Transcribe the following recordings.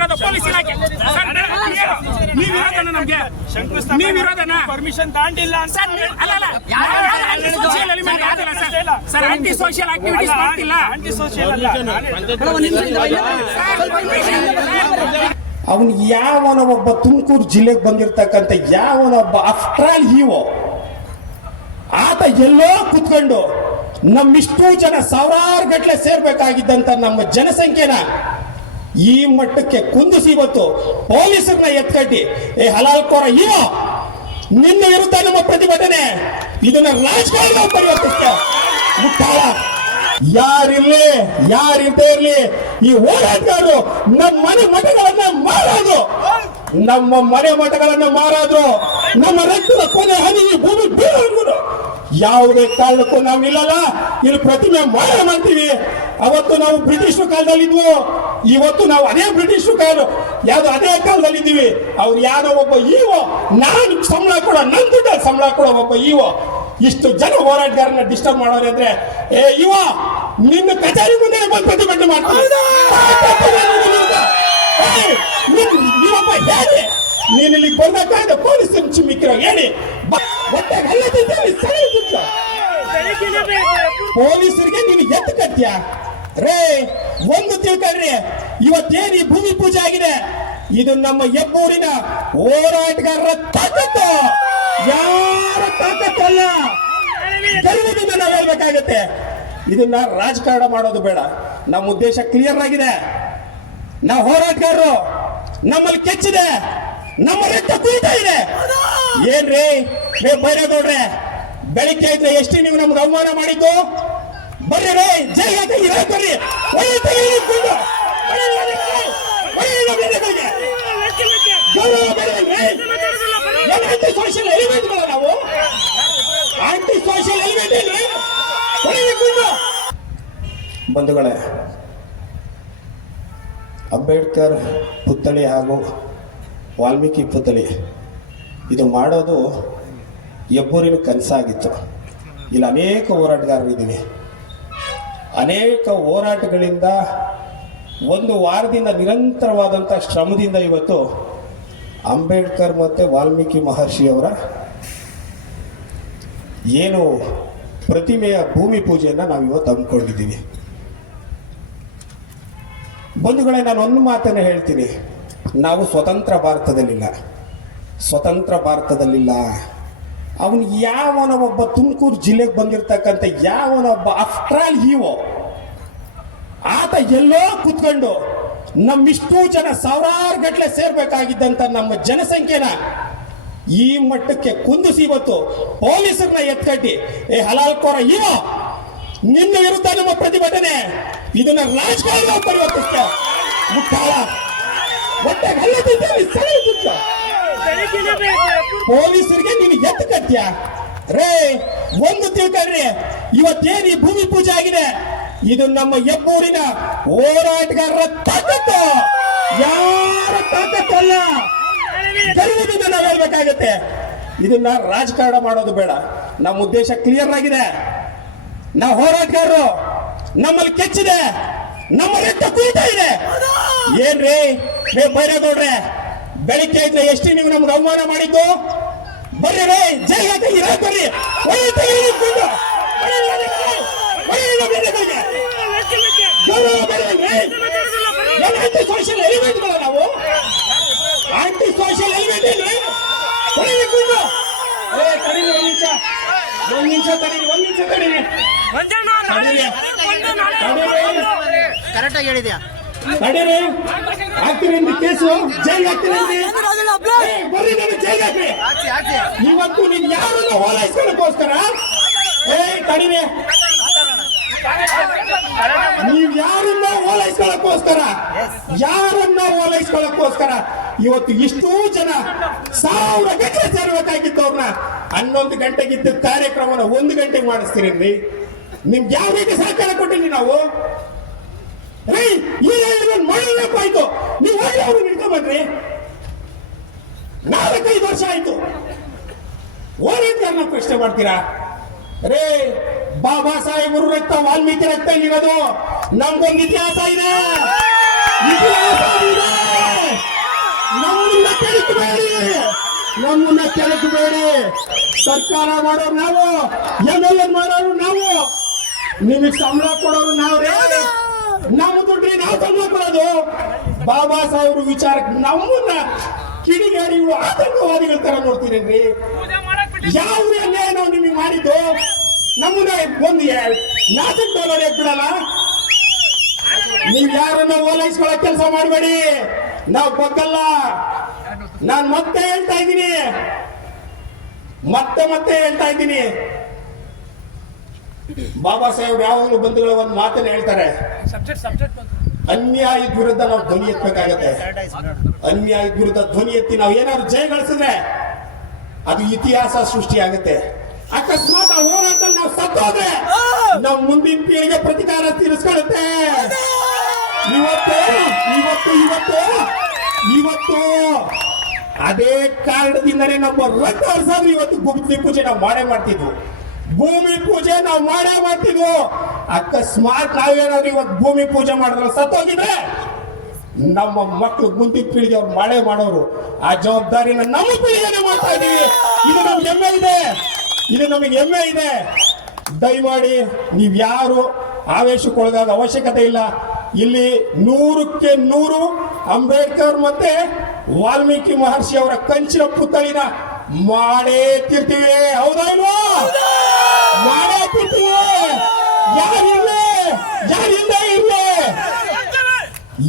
ಇರೋದು ಪೊಲೀಸ್ ಇಲಾಖೆ. ಸರ್, ನೀವು ಇರೋದನ್ನ ನಮ್ಗೆ ನೀವು ಇರೋದನ್ನ ಪರ್ಮಿಷನ್ ತಾಂಡಿಲ್ಲ ಅಂತ ಸರ್ ಅಲ್ಲ ಅಲ್ಲ ಆಂಟಿ ಸೋಷಿಯಲ್ ಆಕ್ಟಿವಿಟೀಸ್ ಮಾಡ್ತಿಲ್ಲ ಆಂಟಿ ಸೋಷಿಯಲ್ ಅಲ್ಲ ಅವನು ಯಾವನ ಒಬ್ಬ ತುಮಕೂರು ಜಿಲ್ಲೆಗೆ ಬಂದಿರತಕ್ಕಂಥ ಯಾವನೊಬ್ಬ ಅಫ್ಟ್ರಾಲ್ ಹೀವೋ ಆತ ಎಲ್ಲೋ ಕುತ್ಕೊಂಡು ನಮ್ಮಿಷ್ಟು ಜನ ಸಾವಿರಾರು ಗಟ್ಟಲೆ ಸೇರ್ಬೇಕಾಗಿದ್ದಂತ ನಮ್ಮ ಜನಸಂಖ್ಯೆನ ಈ ಮಟ್ಟಕ್ಕೆ ಕುಂದಿಸಿ ಇವತ್ತು ಪೊಲೀಸರನ್ನ ಎತ್ಕಟ್ಟಿ. ಏ ಹಲಾಲ್ಕೋರ ಇವ ನಿನ್ನ ವಿರುದ್ಧ ನಮ್ಮ ಪ್ರತಿಭಟನೆ. ಇದನ್ನ ರಾಜಕಾರಣ ಪರಿವರ್ತಿಸ್ತ ಮುಟ್ಟಾಳ. ಯಾರಿರ್ಲಿ ಯಾರಿದ್ದೇ ಇರ್ಲಿ, ಈ ಹೋರಾಟಗಾರರು ನಮ್ಮ ಮನೆ ಮಠಗಳನ್ನ ಮಾರಾದ್ರು ನಮ್ಮ ಮನೆ ಮಠಗಳನ್ನ ಮಾರಾದ್ರು. ನಮ್ಮ ರಕ್ತದ ಕೊನೆ ಹನಿ ಈ ಭೂಮಿ ಬೀಳೋದು ಯಾವುದೇ ಕಾರಣಕ್ಕೂ ನಾವು ಇಲ್ಲಲ್ಲ ಇಲ್ಲಿ ಪ್ರತಿಮೆ ಮಾರ ಮಾಡ್ತೀವಿ. ಅವತ್ತು ನಾವು ಬ್ರಿಟಿಷ್ ಕಾಲದಲ್ಲಿ ಇದ್ವು ಇವತ್ತು ನಾವು ಅದೇ ಬ್ರಿಟಿಷ್ ಕಾಲ ಯಾವ್ದು ಅದೇ ಕಾಲದಲ್ಲಿ ಇದ್ದೀವಿ ಅವ್ರು ಯಾರೋ ಒಬ್ಬ ಈವೋ ನಾನು ಸಂಬಳ ಕೂಡ ನನ್ನ ದುಡ್ಡ ಸಂಬಳ ಕೊಡೋ ಒಬ್ಬ ಈವೋ. ಇಷ್ಟು ಜನ ಹೋರಾಟಗಾರನ ಡಿಸ್ಟರ್ಬ್ ಮಾಡೋರು ಅಂದ್ರೆ ಏ ಇವ ನಿನ್ನ ಕಚೇರಿ ಮುಂದೆ ಬಂದು ಪ್ರತಿಭಟನೆ ಮಾಡ್ತಾರೆ ನೀವೊಬ್ಬ ಹೇಳಿ ನೀನು ಇಲ್ಲಿ ಬಂದಕ್ಕಾಗ ಪೊಲೀಸ್ ಚಿಮ್ಮಿಕ್ಕಿರೋ ಹೇಳಿ. ಸರಿ ಪೊಲೀಸರಿಗೆ ನೀನು ಎತ್ತು ಕಟ್ಟ್ಯ ರೇ, ಒಂದು ತಿಳ್ಕೊಳ್ರಿ. ಇವತ್ತೇನು ಈ ಭೂಮಿ ಪೂಜೆ ಆಗಿದೆ? ಇದು ನಮ್ಮ ಹೆಬ್ಬೂರಿನ ಹೋರಾಟಗಾರರ ತಾಕತ್ತು. ಯಾರ ತಾಕತ್ತಲ್ಲ? ಗೆಲ್ಲುವುದನ್ನ ನಾವು ಹೇಳ್ಬೇಕಾಗತ್ತೆ. ಇದನ್ನ ರಾಜಕಾರಣ ಮಾಡೋದು ಬೇಡ. ನಮ್ಮ ಉದ್ದೇಶ ಕ್ಲಿಯರ್ ಆಗಿದೆ. ನಾವು ಹೋರಾಟಗಾರರು. ನಮ್ಮಲ್ಲಿ ಕೆಚ್ಚಿದೆ. ನಮ್ಮ ರಕ್ತ ಕುಯ್ತಾ ಇದೆ. ಏನ್ರಿ? ಬೈರೇಗೌಡ್ರೆ ಬೆಳಿಗ್ಗೆ ಇದ್ರೆ ಎಷ್ಟು ನೀವು ನಮ್ಗೆ ಅವಮಾನ ಮಾಡಿದ್ದು? ಬರ್ರಿ ರೇ ಜೈ ಹಾಕಿ ಬರ್ರಿ ನಾವು? ಆಂಟಿ ಬಂಧುಗಳೇ, ಅಂಬೇಡ್ಕರ್ ಪುತ್ಥಳಿ ಹಾಗೂ ವಾಲ್ಮೀಕಿ ಪುತ್ಥಳಿ, ಇದು ಮಾಡೋದು ಹೆಬ್ಬೂರಿನ ಕನಸಾಗಿತ್ತು. ಇಲ್ಲಿ ಅನೇಕ ಹೋರಾಟಗಾರರಿದ್ದೀವಿ ಅನೇಕ ಹೋರಾಟಗಳಿಂದ ಒಂದು ವಾರದಿಂದ ನಿರಂತರವಾದಂಥ ಶ್ರಮದಿಂದ ಇವತ್ತು ಅಂಬೇಡ್ಕರ್ ಮತ್ತು ವಾಲ್ಮೀಕಿ ಮಹರ್ಷಿಯವರ ಏನು ಪ್ರತಿಮೆಯ ಭೂಮಿ ಪೂಜೆಯನ್ನು ನಾವು ಇವತ್ತು ಹಮ್ಮಿಕೊಂಡಿದ್ದೀವಿ. ಬಂಧುಗಳೇ, ನಾನು ಒಂದು ಮಾತನ್ನು ಹೇಳ್ತೀನಿ. ನಾವು ಸ್ವತಂತ್ರ ಭಾರತದಲ್ಲಿಲ್ಲ. ಸ್ವತಂತ್ರ ಭಾರತದಲ್ಲಿಲ್ಲ. ಅವನು ಯಾವನ ಒಬ್ಬ ತುಮಕೂರು ಜಿಲ್ಲೆಗೆ ಬಂದಿರತಕ್ಕಂಥ ಯಾವನೊಬ್ಬ ಅಫ್ಟ್ರಾಲ್ ಹೀವೋ ಆತ ಎಲ್ಲೋ ಕುತ್ಕೊಂಡು ನಮ್ಮಿಷ್ಟು ಜನ ಸಾವಿರಾರು ಗಟ್ಟಲೆ ಸೇರ್ಬೇಕಾಗಿದ್ದಂತ ನಮ್ಮ ಜನಸಂಖ್ಯೆನ ಈ ಮಟ್ಟಕ್ಕೆ ಕುಂದಿಸಿ ಇವತ್ತು ಪೊಲೀಸರನ್ನ ಎತ್ಕಟ್ಟಿ, ಏ ಹಲಾಲ್ಕೋರ ಇವೋ ನಿನ್ನ ವಿರುದ್ಧ ನಮ್ಮ ಪ್ರತಿಭಟನೆ, ಇದನ್ನ ರಾಜಕಾರಣ ಪರಿವರ್ತಿಸ್ತಾ ಮುಟ್ಟಾಳ ಹೊಟ್ಟೆಗೆ ಹಲ್ಲೆ ಪೊಲೀಸರಿಗೆ ನೀನು ಎತ್ತು ಕತ್ಯ ರೇ, ಒಂದು ತಿಳ್ಕೊಳ್ರಿ, ಇವತ್ತೇನ್ ಭೂಮಿ ಪೂಜೆ ಆಗಿದೆ? ಇದು ನಮ್ಮ ಹೆಬ್ಬೂರಿನ ಹೋರಾಟಗಾರರ ತಾಕತ್ತು. ಯಾರ ತಾಕತ್ತಲ್ಲ ಗೆಲ್ಲುವುದನ್ನ ನಾವು ಹೇಳ್ಬೇಕಾಗತ್ತೆ. ಇದನ್ನ ರಾಜಕಾರಣ ಮಾಡೋದು ಬೇಡ. ನಮ್ಮ ಉದ್ದೇಶ ಕ್ಲಿಯರ್ ಆಗಿದೆ. ನಾವು ಹೋರಾಟಗಾರರು, ನಮ್ಮಲ್ಲಿ ಕೆಚ್ಚಿದೆ. ನಮ್ಮ ರೆಟ್ಟ ಕೂತ ಇದೆ. ಏನ್ರಿ? ಬೈರೇಗೌಡ್ರೆ ಬೆಳಿಗ್ಗೆ ಇದ್ರೆ ಎಷ್ಟು ನೀವು ನಮ್ಗೆ ಅವಮಾನ ಮಾಡಿದ್ದು ಬರ್ರಿ ರೇ ಜೈ ಹಾಕಿ ಇರೋ ಬರ್ರಿ. ಆಂಟಿ ಸೋಷಿಯಲ್ ಎಲಿಮೆಂಟ್ಗಳ ನಾವು. ಆಂಟಿ ಸೋಷಿಯಲ್ ಎಲಿಮೆಂಟ್ ಏನ್ರಿ ಹೊಡಿಬೇಕು ಇನ್ನು. ಏ ತಡೀರಿ ಒಂದ್ ನಿಮಿಷ. ಒಂದ್ ನಿಮಿಷ ತಡೀರಿ ಒಂದ್ ನಿಮಿಷ ತಡೀರಿ. ಮಂಜಣ್ಣ, ನಾಳೆ ತಡೀರಿ. ಕರೆಕ್ಟಾಗಿ ಹೇಳಿದ್ಯಾ? ತಡೀರಿ ಹಾಕ್ತೀರಿ ಅಂತ ಕೇಸು ಜೈಲ್ ಹಾಕ್ತೀರಿ ಅಂದ್ರಿ? ಏ, ಬರ್ರಿ ನಾನು ಜೈಲ್ ಹಾಕ್ರಿ. ಇವತ್ತು ನೀನ್ ಯಾರನ್ನ ಹೋಲೈಸ್ಕೊಳಕ್ಕೋಸ್ಕರ ಏ ತಡೀರಿ ನೀವ್ ಯಾರನ್ನ ಓಲೈಸ್ಕೊಳಕ್ಕೋಸ್ಕರ ಯಾರನ್ನ ಓಲೈಸ್ಕೊಳಕ್ಕೋಸ್ಕರ ಇವತ್ತು ಇಷ್ಟೂ ಜನ ಸಾವಿರ ಗಂಟೆ ಸೇರ್ಬೇಕಾಗಿತ್ತು ಅವ್ರನ್ನ. ಹನ್ನೊಂದು ಗಂಟೆಗಿದ್ದ ಕಾರ್ಯಕ್ರಮನ ಒಂದು ಗಂಟೆಗೆ ಮಾಡಿಸ್ತೀರಿ ನಿಮ್ಗೆ ಯಾವ ರೀತಿ ಸಹಕಾರ ಕೊಟ್ಟಿರಿ ನಾವು? ರೇ, ಏನ್ ಮಾಡಲೇಕಾಯ್ತು ನೀವು ಹೋಗಿ ಅವ್ರು ನಿಡ್ಕೊಂಬನ್ರಿ ನಾಲ್ಕೈದು ವರ್ಷ ಆಯ್ತು. ಹೋರಾಟಗಾರನ ಪ್ರಶ್ನೆ ಮಾಡ್ತೀರಾ? ರೇ, ಬಾಬಾ ಸಾಹೇಬರು ರಕ್ತ, ವಾಲ್ಮೀಕಿ ರಕ್ತ ಇರೋದು ನಮ್ಗೊಂದು ಇತಿಹಾಸ ಇದೆ. ನಮ್ಮನ್ನ ಕೆಣಕಬೇಡಿ ನಮ್ಮನ್ನ ಕೆಣಕಬೇಡಿ ಸರ್ಕಾರ ಮಾಡೋರು ನಾವು ಎಂ ಎಲ್ ಎ ಮಾಡೋರು ನಾವು. ನಿಮಗೆ ಸಂಬಳ ಕೊಡೋರು ನಾವು ನಮ್ಮ ದುಡ್ಡಿ ನಾವು ಕೊಡೋದು. ಬಾಬಾ ಸಾಹೇಬ್ರು ವಿಚಾರಕ್ಕೆ ನಮ್ಮನ್ನ ಕಿಡಿಗಾರಿಗಳು ಆತಂಕವಾದಿಗಳ ತರ ನೋಡ್ತೀರೇನ್ರಿ? ಯಾವ ಅನ್ಯಾಯ ನಾವು ನಿಮಗೆ ಮಾಡಿದ್ದು? ನಮ್ಮನ್ನ ಒಂದು ನಾಸಕ್ ಡಾಲರ್ ಬಿಡಲ್ಲ? ನೀವ್ ಯಾರನ್ನ ಓಲೈಸ್ಕೊಳ್ಳೋ ಕೆಲಸ ಮಾಡಬೇಡಿ. ನಾವು ಗೊತ್ತಲ್ಲ ನಾನ್ ಮತ್ತೆ ಹೇಳ್ತಾ ಇದ್ದೀನಿ. ಮತ್ತೆ ಮತ್ತೆ ಹೇಳ್ತಾ ಇದ್ದೀನಿ. ಬಾಬಾ ಸಾಹೇಬ್ ಯಾವಾಗಲೂ ಬಂಧುಗಳ ಒಂದು ಮಾತನ್ನ ಹೇಳ್ತಾರೆ. ಅನ್ಯಾಯದ ವಿರುದ್ಧ ನಾವು ಧ್ವನಿ ಎತ್ತಬೇಕಾಗತ್ತೆ. ಅನ್ಯಾಯದ ವಿರುದ್ಧ ಧ್ವನಿ ಎತ್ತಿ ನಾವು ಏನಾದ್ರು ಜಯ ಗಳಿಸಿದ್ರೆ ಅದು ಇತಿಹಾಸ ಸೃಷ್ಟಿ ಆಗುತ್ತೆ ಅಕಸ್ಮಾತ್ ಹೋರಾಟ ನಾವು ಸತ್ತೋದ್ರೆ ನಾವು ಮುಂದಿನ ಪೀಳಿಗೆ ಪ್ರತಿಕಾರ ತೀರಿಸ್ಕೊಳ್ಳುತ್ತೆ. ಇವತ್ತು ಇವತ್ತು ಇವತ್ತು ಇವತ್ತು. ಅದೇ ಕಾರಣದಿಂದಲೇ ನಮ್ಮ ರಕ್ತ ಇವತ್ತು ಗುಪ್ತಿ ಪೂಜೆ ನಾವು ಮಾಡೇ ಮಾಡ್ತಿದ್ವು. ಭೂಮಿ ಪೂಜೆ ನಾವು ಮಾಡೇ ಮಾಡ್ತಿದ್ವು. ಅಕಸ್ಮಾತ್ ನಾವೇನಾದ್ರು ಇವತ್ತು ಭೂಮಿ ಪೂಜೆ ಮಾಡಿದ್ರೆ ಸತ್ತೋಗಿದ್ರೆ ನಮ್ಮ ಮಕ್ಕಳು ಮುಂದಿನ ಪೀಳಿಗೆ ಅವ್ರು ಮಳೆ ಮಾಡೋರು. ಆ ಜವಾಬ್ದಾರಿನ ನಮ್ಮ ಪೀಳಿಗೆನೆ ಮಾಡ್ತಾ ಇದೀವಿ ಇದು ನಮ್ಗೆ ಹೆಮ್ಮೆ ಇದೆ. ಇದು ನಮಗೆ ಹೆಮ್ಮೆ ಇದೆ. ದಯಮಾಡಿ ನೀವು ಯಾರು ಆವೇಶಕ್ಕೊಳಗಾದ ಅವಶ್ಯಕತೆ ಇಲ್ಲ. ಇಲ್ಲಿ ನೂರಕ್ಕೆ ನೂರು ಅಂಬೇಡ್ಕರ್ ಮತ್ತೆ ವಾಲ್ಮೀಕಿ ಮಹರ್ಷಿ ಅವರ ಕಂಚಿನ ಪುತ್ಥಳಿನ ಮಾಡೇ ತಿರ್ತೀವಿ. ಹೌದಾ ಇಲ್ವಾ ಮಾಡೇ ಯಾರಿಲ್ಲೇ ಯಾರಿಲ್ಲೇ? ಯಾರಿಂದ ಇರ್ಲಿ?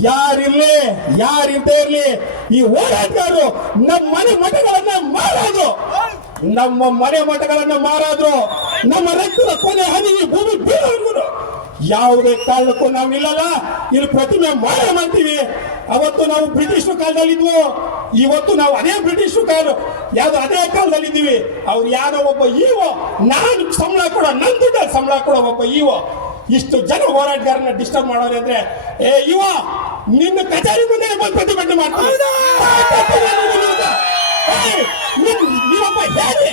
ಯಾರಿರ್ಲಿ ಯಾರಿದ್ದೇ ಇರ್ಲಿ ಈ ಹೋರಾಟಗಾರರು ನಮ್ಮ ಮನೆ ಮಠಗಳನ್ನ ಮಾರಾದ್ರು ನಮ್ಮ ಮನೆ ಮಠಗಳನ್ನ ಮಾರಾದ್ರು. ನಮ್ಮ ರಕ್ತದ ಕೊನೆ ಹನಿ ಭೂಮಿ ಬೀಳೋರ್ಗುರು ಯಾವುದೇ ಕಾರಣಕ್ಕೂ ನಾವು ನಿಲ್ಲಲ್ಲ. ಇಲ್ಲಿ ಪ್ರತಿಮೆ ಮಾಡೇ ಮಾಡ್ತೀವಿ. ಅವತ್ತು ನಾವು ಬ್ರಿಟಿಷ್ ಕಾಲದಲ್ಲಿದ್ವು. ಇವತ್ತು ನಾವು ಅದೇ ಬ್ರಿಟಿಷ್ ಕಾಲ ಯಾವ್ದು ಅದೇ ಕಾಲದಲ್ಲಿ ಇದ್ದೀವಿ ಅವ್ರು ಯಾರೋ ಒಬ್ಬ ಈವೋ ನಾನು ಸಂಬಳ ಕೂಡ ನನ್ನ ದುಡ್ಡಲ್ಲಿ ಸಂಬಳ ಕೊಡೋ ಒಬ್ಬ ಈವೋ. ಇಷ್ಟು ಜನ ಹೋರಾಟಗಾರನ ಡಿಸ್ಟರ್ಬ್ ಮಾಡೋರು ಅಂದ್ರೆ ಏ ಇವ ನಿನ್ನ ಕಚೇರಿ ಮುಂದೆ ಬಂದು ಪ್ರತಿಭಟನೆ ಮಾಡ್ತೀನಿ ಏಯ್, ನೀನ್- ನೀವೊಬ್ಬ ಹೇಳಿ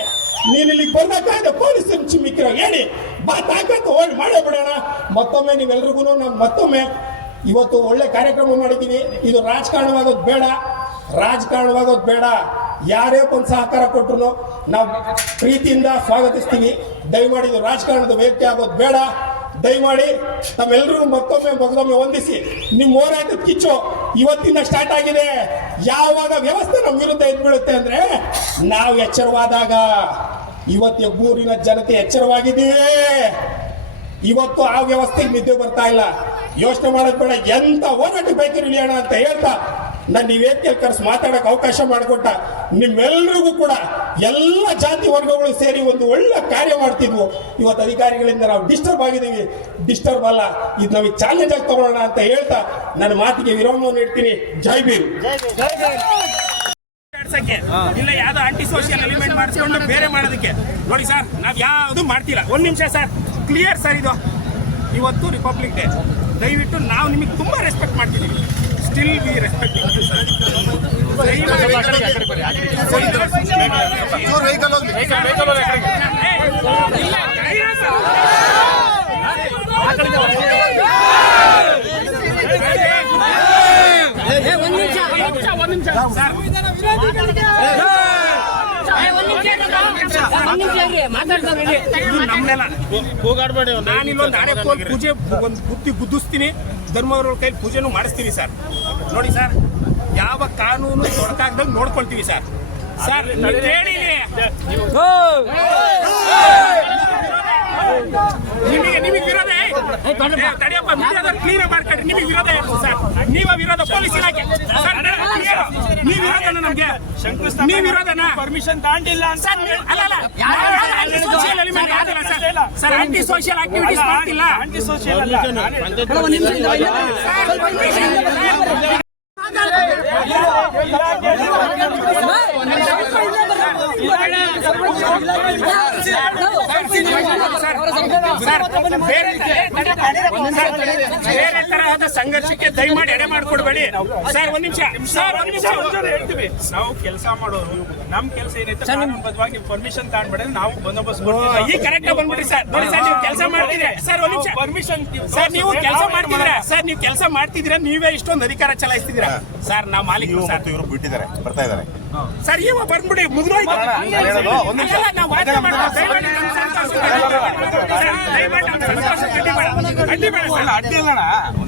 ನೀನು ಇಲ್ಲಿಗೆ ಬರ್ಬೇಕಾದ್ರೆ ಪೊಲೀಸ್ ಚಿಮ್ಮಿಕ್ಕಿರೋ ಹೇಳಿ. ಬಾ ಹೋಗಿ ಓಡಿ ಮಾಡೇ ಬಿಡೋಣ. ಮತ್ತೊಮ್ಮೆ ನೀವೆಲ್ರಿಗೂ ನಾನು ಮತ್ತೊಮ್ಮೆ ಇವತ್ತು ಒಳ್ಳೆ ಕಾರ್ಯಕ್ರಮ ಮಾಡಿದ್ದೀನಿ. ಇದು ರಾಜಕಾರಣವಾಗೋದು ಬೇಡ. ರಾಜಕಾರಣವಾಗೋದು ಬೇಡ. ಯಾರೇ ಒಂದು ಸಹಕಾರ ಕೊಟ್ಟರು ನಾವು ಪ್ರೀತಿಯಿಂದ ಸ್ವಾಗತಿಸ್ತೀವಿ. ದಯಮಾಡಿ ಇದು ರಾಜಕಾರಣದ ವ್ಯಕ್ತಿ ಆಗೋದು ಬೇಡ. ದಯಮಾಡಿ ತಮ್ಮೆಲ್ಲರಿಗೂ ಮತ್ತೊಮ್ಮೆ ಮೊದಲೊಮ್ಮೆ ಹೊಂದಿಸಿ ನಿಮ್ಮ ಹೋರಾಟದ ಕಿಚ್ಚು ಇವತ್ತಿಂದ ಸ್ಟಾರ್ಟ್ ಆಗಿದೆ. ಯಾವಾಗ ವ್ಯವಸ್ಥೆ ನಮ್ಮ ವಿರುದ್ಧ ಎದ್ಬೀಳುತ್ತೆ ಅಂದರೆ ನಾವು ಎಚ್ಚರವಾದಾಗ. ಇವತ್ತು ಊರಿನ ಜನತೆ ಎಚ್ಚರವಾಗಿದ್ದೀವಿ ಇವತ್ತು ಆ ವ್ಯವಸ್ಥೆಗೆ ನಿದ್ದೆ ಬರ್ತಾ ಇಲ್ಲ. ಯೋಚನೆ ಮಾಡೋದು ಬೇಡ. ಎಂತ ಹೋರಾಟ ಬೇಕಿರಲಿ ಅಣ್ಣ ಅಂತ ಹೇಳ್ತಾ ನನ್ನ ಈ ವೇದಿಕೆಯಲ್ಲಿ ಕರೆಸಿ ಮಾತಾಡಕ್ ಅವಕಾಶ ಮಾಡಿಕೊಟ್ಟ. ನಿಮ್ಮೆಲ್ಲರಿಗೂ ಕೂಡ ಎಲ್ಲ ಜಾತಿ ವರ್ಗಗಳು ಸೇರಿ ಒಂದು ಒಳ್ಳೆ ಕಾರ್ಯ ಮಾಡ್ತಿದ್ವು. ಇವತ್ತು ಅಧಿಕಾರಿಗಳಿಂದ ನಾವು ಡಿಸ್ಟರ್ಬ್ ಆಗಿದ್ದೀವಿ. ಡಿಸ್ಟರ್ಬ್ ಅಲ್ಲ, ಇದು ನಮಗೆ ಚಾಲೆಂಜ್ ಆಗಿ ತಗೊಳ್ಳೋಣ ಅಂತ ಹೇಳ್ತಾ ನನ್ನ ಮಾತಿಗೆ ವಿರಾಮವನ್ನು ಇಡ್ತೀನಿ. ಜೈ ಭೀಮ್. ಆಡ್ಸಕ್ಕೆ ಇಲ್ಲ ಯಾವ್ದೋ ಆಂಟಿ ಸೋಷಿಯಲ್ ಎಲಿಮೆಂಟ್ ಮಾಡಿಸ್ಕೊಂಡು ಬೇರೆ ಮಾಡೋದಕ್ಕೆ. ನೋಡಿ ಸರ್ ನಾವ್ ಯಾವುದು ಮಾಡ್ತಿಲ್ಲ. ಒಂದ್ ನಿಮಿಷ ಸರ್ ಕ್ಲಿಯರ್ ಸರ್ ಇದು. ಇವತ್ತು ರಿಪಬ್ಲಿಕ್ ಡೇ ದಯವಿಟ್ಟು ನಾವು ನಿಮಗೆ ತುಂಬಾ ರೆಸ್ಪೆಕ್ಟ್ ಮಾಡ್ತಿದ್ದೀವಿ ಸ್ಟಿಲ್ ವಿ ರೆಸ್ಪೆಕ್ಟ್ ಸರ್ ಕೂಗಾಡ್ಬೇಡಿ ನಾನಿಲ್ಲೊಂದು ಆನೆ ಕೋಲ್ ಪೂಜೆ ಒಂದು ಬುದ್ಧಿ ಗುದ್ದಿಸ್ತೀನಿ ಧರ್ಮವ್ರ ಕೈ ಪೂಜೆನೂ ಮಾಡಿಸ್ತೀನಿ ಸರ್ ನೋಡಿ ಸರ್ ಯಾವ ಕಾನೂನು ತೊಡಕಾಗ್ದಂಗೆ ನೋಡ್ಕೊಳ್ತೀವಿ ಸರ್ ಸರ್ ಹೇಳಿ. ನಿಮಗೆ ನಿಮಗೆ ವಿರೋಧ ತಡಿಯಪ್ಪ ಕ್ಲೀನ್ ಕ್ಲಿಯರ್ ಮಾಡ್ಕೊಳ್ರಿ ನಿಮಗೆ ವಿರೋಧ ಸರ್ ನೀವ ವಿರೋಧ ಪೊಲೀಸ್ ಇಲಾಖೆ. ನೀವು ವಿರೋಧನ ನಮ್ಗೆ ನೀವು ವಿರೋಧನ ಪರ್ಮಿಷನ್ ತಾಂಡಿಲ್ಲ ಅಂತ ಅಲ್ಲ ಅಲ್ಲ anti social element sir anti social activities ಮಾಡ್ತಿಲ್ಲ ಆಂಟಿ ಸೋಷಿಯಲ್ ಅಲ್ಲ ಸರ್ ಸರ್, ಬೇರೆ ತರಹದ ಸಂಘರ್ಷಕ್ಕೆ ದಯಮಾಡಿ ಎಡೆ ಮಾಡ್ಕೊಡ್ಬೇಡಿ ಸರ್ ಒಂದ್ ನಿಮಿಷ ಸರ್ ಒಂದ್ ನಿಮಿಷ ಹೇಳ್ತೀವಿ ನಾವು ಕೆಲಸ ಮಾಡೋರು ನಮ್ ಕೆಲಸ ಏನೈತೆ ನೀವು ಪರ್ಮಿಷನ್ ತಗೊಂಡ್ಬೇಡ ನಾವು ಬಂದೋಬಸ್ತ್ ಈ ಕರೆಕ್ಟ್ ಬಂದ್ಬಿಟ್ರಿ ಸರ್ ನೋಡಿ ಸರ್ ನೀವು ಕೆಲಸ ಮಾಡ್ತಿದ್ರೆ ಸರ್ ಒಂದ್ ನಿಮಿಷ ಪರ್ಮಿಷನ್ ಸರ್ ನೀವು ಕೆಲಸ ಮಾಡ್ತಿದ್ದೀರಾ ಸರ್ ನೀವು ಕೆಲಸ ಮಾಡ್ತಿದ್ರೆ ನೀವೇ ಇಷ್ಟೊಂದು ಅಧಿಕಾರ ಚಲಾಯಿಸ್ತಿದ್ರ ಸರ್ ನಾವು ಮಾಲೀಕರು ಇವರು ಸರ್ ಇವರು ಬಿಟ್ಟಿದ್ದಾರೆ ಬರ್ತಾ ಇದ್ದಾರೆ ಸರ್ ಇವ ಬಂದ್ಬಿಡಿ ಮುಗಿದೋಯ್ತು ಅಡ್ಡಿ ನಾವು ವಾದ ಮಾಡೋದು.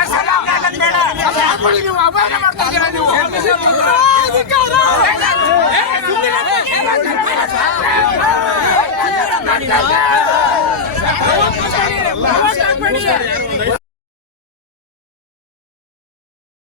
ನಾವು